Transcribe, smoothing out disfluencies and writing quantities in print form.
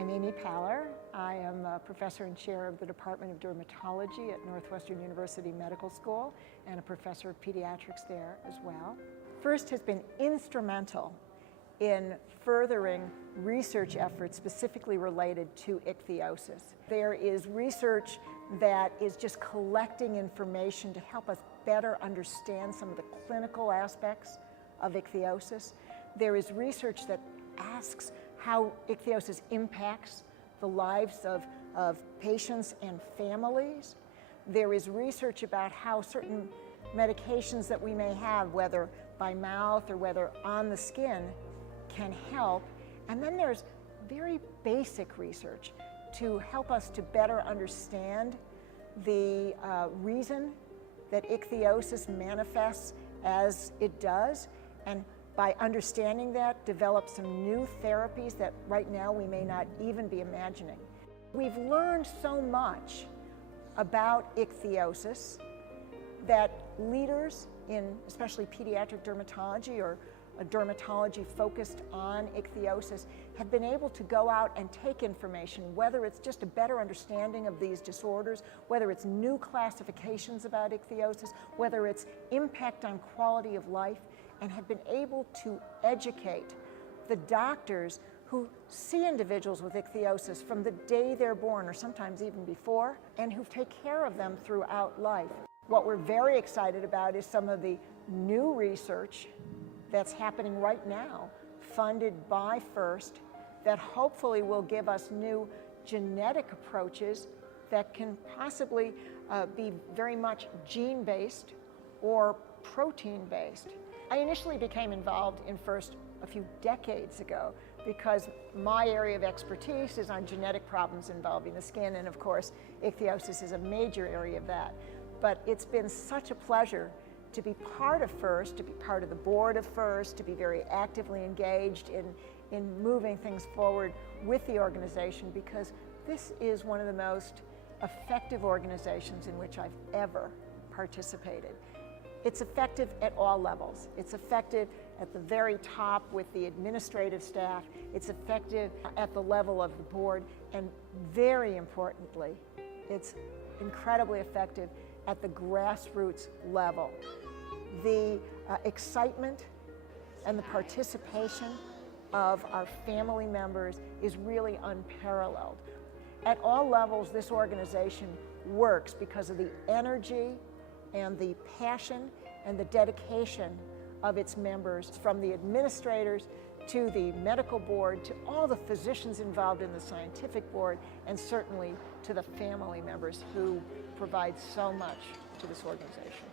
I'm Amy Paller. I am a professor and chair of the Department of Dermatology at Northwestern University Medical School and a professor of pediatrics there as well. FIRST has been instrumental in furthering research efforts specifically related to ichthyosis. There is research that is just collecting information to help us better understand some of the clinical aspects of ichthyosis. There is research that asks how ichthyosis impacts the lives of patients and families. There is research about how certain medications that we may have, whether by mouth or whether on the skin, can help. And then there's very basic research to help us to better understand the reason that ichthyosis manifests as it does, and by understanding that, develop some new therapies that right now we may not even be imagining. We've learned so much about ichthyosis that leaders in especially pediatric dermatology or a dermatology focused on ichthyosis have been able to go out and take information, whether it's just a better understanding of these disorders, whether it's new classifications about ichthyosis, whether it's impact on quality of life, and have been able to educate the doctors who see individuals with ichthyosis from the day they're born, or sometimes even before, and who take care of them throughout life. What we're very excited about is some of the new research that's happening right now, funded by FIRST, that hopefully will give us new genetic approaches that can possibly be very much gene-based or protein-based. I initially became involved in FIRST a few decades ago because my area of expertise is on genetic problems involving the skin, and of course, ichthyosis is a major area of that. But it's been such a pleasure to be part of FIRST, to be part of the board of FIRST, to be very actively engaged in moving things forward with the organization, because this is one of the most effective organizations in which I've ever participated. It's effective at all levels. It's effective at the very top with the administrative staff. It's effective at the level of the board, and very importantly, it's incredibly effective at the grassroots level. The excitement and the participation of our family members is really unparalleled. At all levels, this organization works because of the energy and the passion and the dedication of its members, from the administrators to the medical board to all the physicians involved in the scientific board, and certainly to the family members who provide so much to this organization.